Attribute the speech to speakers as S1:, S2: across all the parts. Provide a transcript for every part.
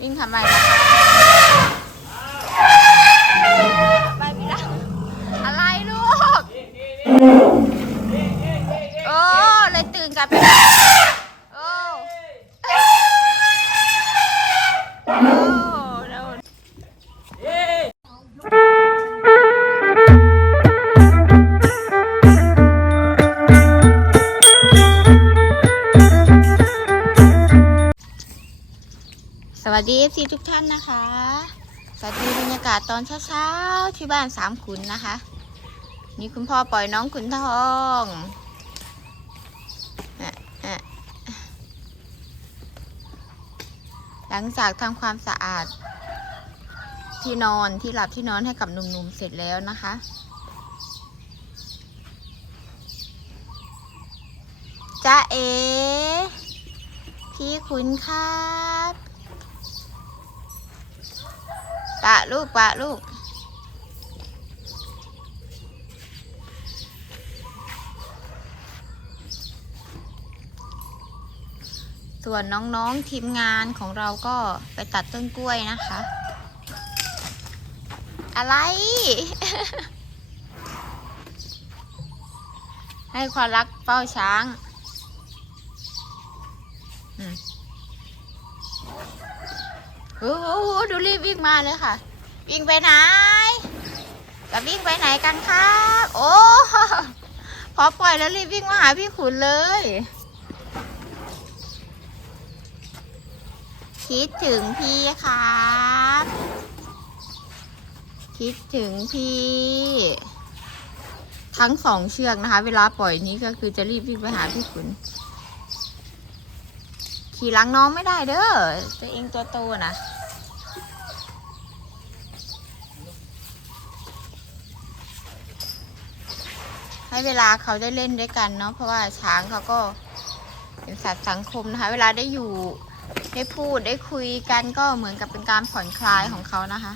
S1: วิ่งทำไมล่ะคะ วัสดี FC ทุกท่านนะคะ สวัสดีบรรยากาศตอนเช้าๆที่บ้านสามขุนนะคะ นี่คุณพ่อปล่อยน้องขุนทองหลังจากทำความสะอาด ที่นอนที่หลับที่นอนให้กับหนุ่มๆเสร็จแล้วนะคะ จ้าเอ พี่ขุนครับปะลูกปะลูก ส่วนน้องๆทีมงานของเราก็ไปตัดต้นกล้วยนะคะ อะไร ให้ความรักเฝ้าช้าง อืม โอ้โหดูรีบวิ่งมาเลยค่ะ วิ่งไปไหนจะวิ่งไปไหนกันครับโอ้พอปล่อยแล้วรีบวิ่งมาหาพี่ขุนเลย คิดถึงพี่ครับ คิดถึงพี่ ทั้งสองเชือกนะคะ เวลาปล่อยนี้ก็คือจะรีบวิ่งไปหาพี่ขุน ขี่หลังน้องไม่ได้เด้อตัวเองตัวโตนะให้เวลาเขาได้เล่นด้วยกันเนาะเพราะว่าช้างเขาก็เป็นสัตว์สังคมนะคะ เวลาได้อยู่ได้พูดได้คุยกันก็เหมือนกับเป็นการผ่อนคลายของเขานะคะ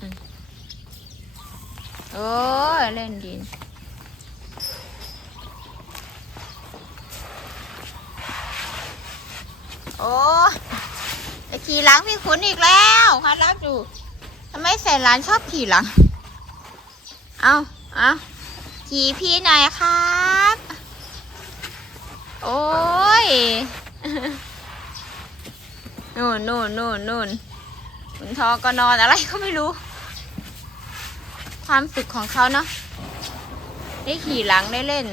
S1: อืมโอ้เล่นดิน โอ้จะขี่หลังพี่ขุนอีกแล้วค่ะรักอยู่ทำไมใส่หลานชอบขี่หลัง เอาเอาขี่พี่หน่อยครับ โอ้ยนู่นนู่นนู่นนู่นขุนทอก็นอนอะไรก็ไม่รู้ ความสุขของเขาเนาะได้ขี่หลังได้เล่น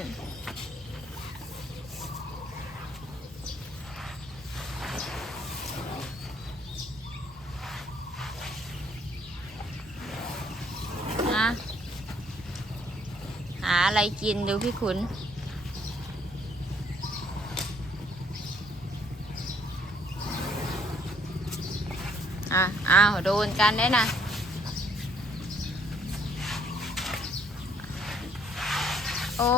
S1: นะหา อะไรกินดูพี่ขุน อะอ้าวโดนกันได้นะโอ้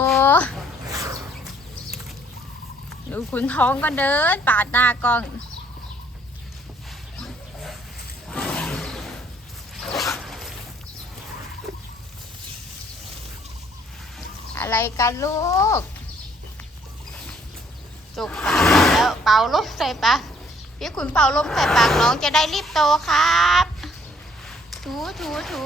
S1: ดูขุนท้องก็เดิน ปาดหน้ากล้อง อะไรกันลูก จุกปากแล้วเป่าลมใส่ปากพี่ขุนเป่าลมใส่ปากน้องจะได้รีบโตครับ ถูถูถู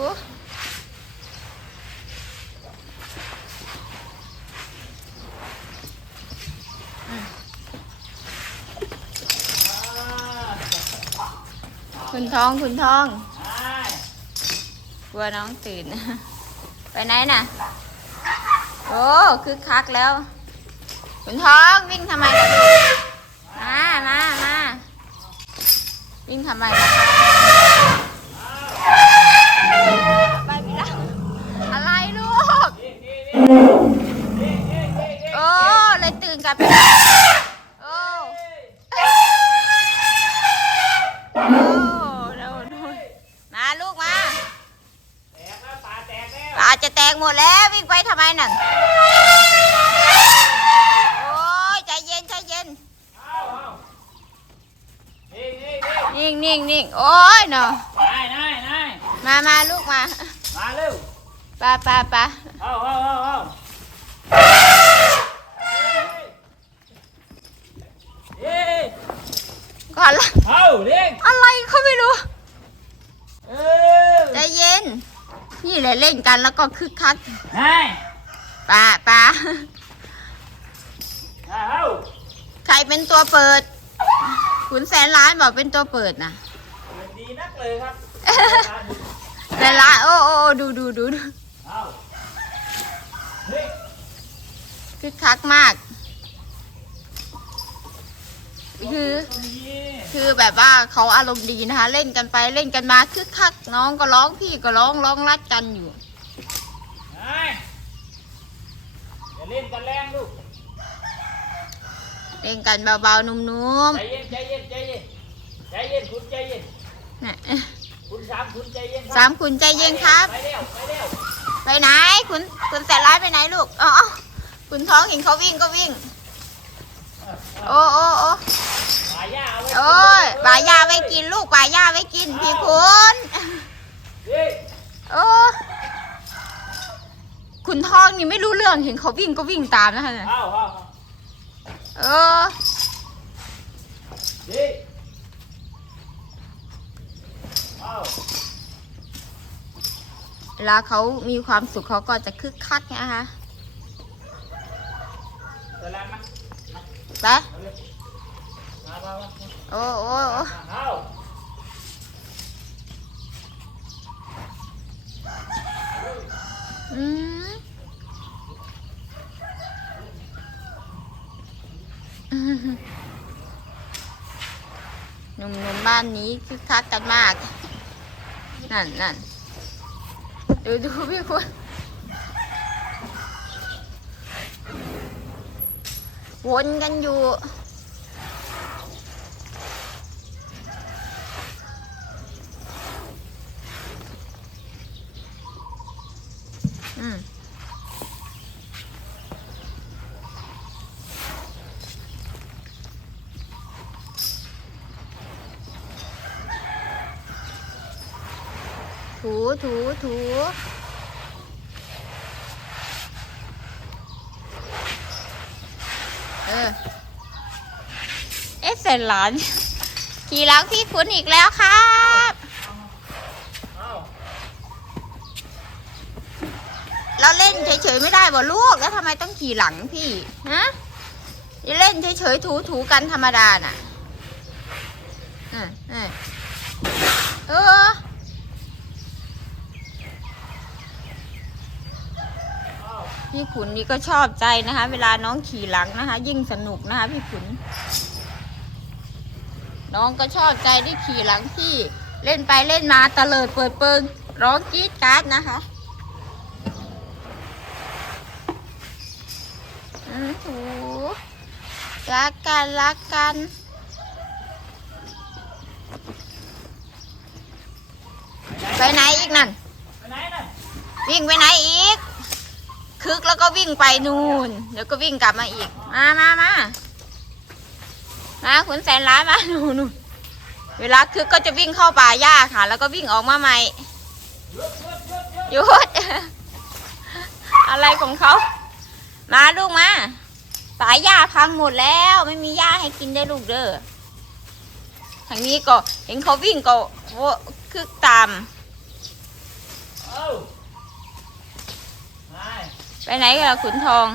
S1: คุณทองคุณทองกลัวน้องตื่น ไปไหนน่ะ อ้คือคักแล้วขุนทองวิ่งทำไมล่ะลูกมามามาวิ่งทำไมล่ะคะไปพี่ละอะไรลูกโอ้เลยตื่นกลับไปแล้โอ้โอ้โดนโดนมาลูกมาปลาจะแตกหมดแล้ว วิ่งไปทำไมนั่นโอ้ยใจเย็นใจเย็นนิ่งนิ่งนิ่งโอ้ยเนาะ
S2: นายนายนาย
S1: มามาลูกมา
S2: มาเร็ว
S1: ปาปาปา
S2: เอาเอาเอาเอา
S1: หันหลัง
S2: เอาเลี้ยง
S1: อะไรเขาไม่รู้
S2: เออ
S1: ใจเย็น นี่แหละเล่นกันแล้วก็คึกคัก
S2: นาย
S1: ป้าป้า
S2: เอา
S1: ใครเป็นตัวเปิด ขุนแสนล้านบอกเป็นตัวเปิดนะ
S2: ดีนักเลยครับ
S1: แสนล้านโอ้โอ้โอ้ดูดูดูดู
S2: เอาเฮ้ย
S1: คึกคักมาก คือ
S2: ตรงนี้
S1: คือแบบว่าเขาอารมณ์ดีนะคะ เล่นกันไปเล่นกันมาคึกคักน้องก็ร้องพี่ก็ร้องร้องรัดกันอยู่
S2: นายอย่าเล่นกันแรงลูก
S1: เล่นกันเบาๆนุ่ม
S2: ใจเย็นใจเย็นใจเย็นใจเย็นคุณใจเย็น
S1: ๆน่ะ
S2: คุณสามคุณใจเย็นครับ
S1: สามคุณใจเย็นครับ
S2: ไปเร็วไปเร็ว
S1: ไปไหนคุณคุณแสนร้ายไปไหนลูกอ๋อคุณท้องเห็นเขาวิ่งก็วิ่ง
S2: เออเออ
S1: โอ้โอ้โอ้ โอ้ยปลายาไว้กินลูกปลายาไว้กินพี่คุณโอ้คุณทองนี่ไม่รู้เรื่องเห็นเขาวิ่งก็วิ่งตามนะคะเนี่ย
S2: เอาเอเอา
S1: เออ
S2: เฮ้ยเอา
S1: เวลาเขามีความสุขเขาก็จะคึกคักนะคะ
S2: เสร็จแล้วมั้ย
S1: ไป โอ้โอ้โอ้
S2: อื
S1: มหนุ่มๆบ้านนี้คึกคักกันมาก นั่นนั่นดูดูพี่คุณวนกันอยู่ ถูถูถูเออ เอ๊ะเสร็จหลานขี่หลังพี่ขุนอีกแล้วครับ
S2: เรา
S1: เล่นเฉยๆไม่ได้บ่ลูกแล้วทำไมต้องขี่หลังพี่ฮะเล่นเฉยๆถูๆกันธรรมดาน่ะอะอะเออ
S2: เอา
S1: พี่ ขุนนี่ก็ชอบใจนะคะ เวลาน้องขี่หลังนะคะ ยิ่งสนุกนะคะ พี่ขุน น้องก็ชอบใจที่ขี่หลังพี่ เล่นไปเล่นมาตะเลิดเปิดเปิงร้องกรี๊ดกราร์ดนะคะอือหูรักกันรักกันไปไหนอีกนั่น
S2: ไปไหนน่ะ
S1: วิ่งไปไหนอีก คึกแล้วก็วิ่งไปนู่นเดี๋ยวก็วิ่งกลับมาอีก มามามามาขุนแสนร้ายมาหนู่นนู่นเวลาคึกก็จะวิ่งเข้าป่าหญ้าค่ะ แล้วก็วิ่งออกมาใหม่
S2: หยุด
S1: อะไรของเขา มาลูกมาป่าหญ้าพังหมดแล้ว ไม่มีหญ้าให้กินได้ลูกเด้อทางนี้ก็เห็นเขาวิ่งก็คึกตาม
S2: เอานา
S1: ไปไหนกันล่ะขุนทอง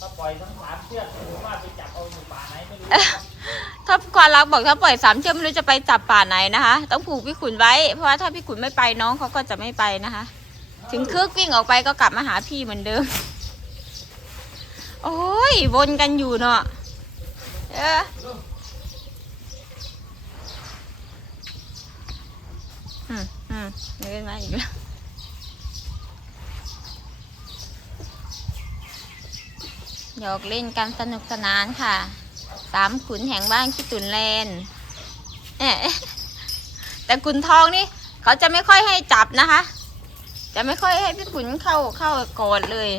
S2: ถ้าปล่อยทั้งสามเชือกผมว่าไปจับเอาอยู่ป่าไหนไม่รู้
S1: ถ้าควานรักบอกถ้าปล่อยสามเชือกไม่รู้จะไปจับป่าไหนนะคะ ต้องผูกพี่ขุนไว้ เพราะว่าถ้าพี่ขุนไม่ไปน้องเขาก็จะไม่ไปนะคะ ถึงคึกวิ่งออกไปก็กลับมาหาพี่เหมือนเดิม โอ้ยวนกันอยู่เนาะเอออืมอืมเดินมาอีกแล้ว หยอกเล่นกันสนุกสนานค่ะ สามขุนแห่งบ้านคิตุนแลนแต่ขุนทองนี่ เขาจะไม่ค่อยให้จับนะคะ จะไม่ค่อยให้พี่ขุนเข้าเข้ากอดเลย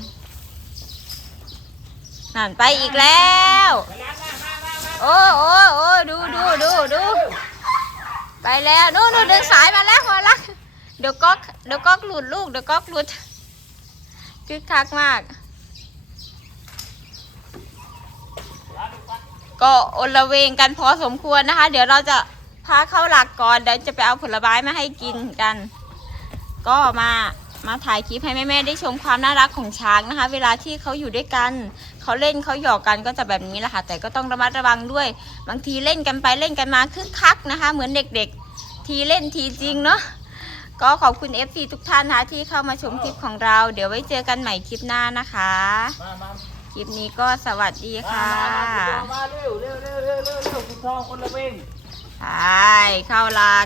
S1: นั่นไปอีกแล้ว โอ้โอ้โอ้ดูดูดูดูไปแล้วนู่นนู่นดึงสายมาแล้วหัวลักเดี๋ยวก๊อกเดี๋ยวก๊อกหลุดลูกเดี๋ยวก๊อกหลุดคึกคักมาก
S2: ล้างไป ก็อ
S1: ลเวงกันพอสมควรนะคะ เดี๋ยวเราจะพาเข้าหลักก่อนเดี๋ยวจะไปเอาผลไม้มาให้กินกัน ก็มามาถ่ายคลิปให้แม่ๆได้ชมความน่ารักของช้างนะคะ เวลาที่เขาอยู่ด้วยกันเขาเล่นเขาหยอกกันก็จะแบบนี้แหละค่ะแต่ก็ต้องระมัดระวังด้วย บางทีเล่นกันไปเล่นกันมาคึกคักนะคะ เหมือนเด็กๆ ทีเล่นทีจริงเนาะก็ขอบคุณ FC ทุกท่านนะคะที่เข้ามาชมคลิปของเรา เดี๋ยวไว้เจอกันใหม่คลิปหน้านะคะ
S2: มามา
S1: ลิปนี้ก็สวัสดี
S2: มา
S1: ค่ะ
S2: มามาเร็วเร็วเร็วเร็วเร็วเร็วคุณทองคนละเวง
S1: ไปเข้าหลัก